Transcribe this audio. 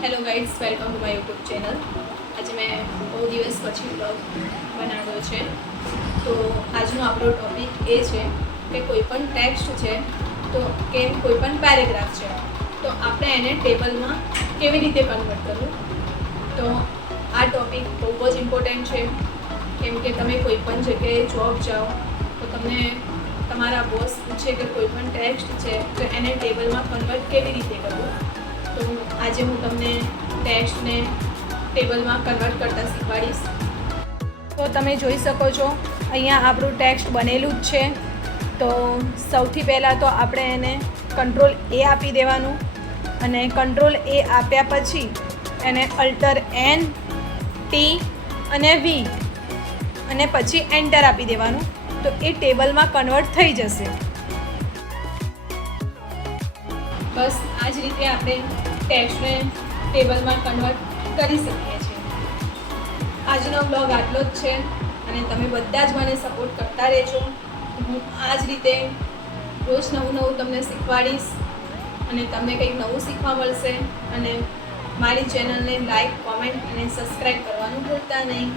Hello guides, welcome to my YouTube channel. આજે મેં બહુ દિવસ પછી બ્લોગ બનાવ્યો છે. તો આજનો આપણો ટૉપિક એ છે કે કોઈ પણ ટેક્સ્ટ છે તો કે કોઈ પણ પેરેગ્રાફ છે તો આપણે એને ટેબલમાં કેવી રીતે કન્વર્ટ કરવું. તો આ ટૉપિક બહુ જ ઇમ્પોર્ટન્ટ છે, કેમ કે તમે કોઈ પણ જગ્યાએ જોબ જાઓ તો તમને તમારા બોસ પૂછે કે કોઈ પણ ટેક્સ્ટ છે તો એને ટેબલમાં કન્વર્ટ કેવી રીતે કરવું. તો આજે હું તમને ટેક્સ્ટને ટેબલમાં કન્વર્ટ કરતાં શીખવાડીશ. તો તમે જોઈ શકો છો અહીંયા આપણું ટેક્સ્ટ બનેલું જ છે. તો સૌથી પહેલાં તો આપણે એને કંટ્રોલ એ આપી દેવાનું, અને કંટ્રોલ એ આપ્યા પછી એને અલ્ટર એન, ટી અને વી અને પછી એન્ટર આપી દેવાનું. તો એ ટેબલમાં કન્વર્ટ થઈ જશે. બસ આ જ રીતે આપણે ટેક્સ્ટને ટેબલમાં કન્વર્ટ કરી શકીએ છીએ. આજનો બ્લોગ આટલો જ છે, અને તમે બધા જ મને સપોર્ટ કરતા રહેજો. હું આ જ રીતે રોજ નવું તમને શીખવાડીશ, અને તમને કંઈક નવું શીખવા મળશે. અને મારી ચેનલને લાઈક, કોમેન્ટ અને સબસ્ક્રાઈબ કરવાનું ભૂલતા નહીં.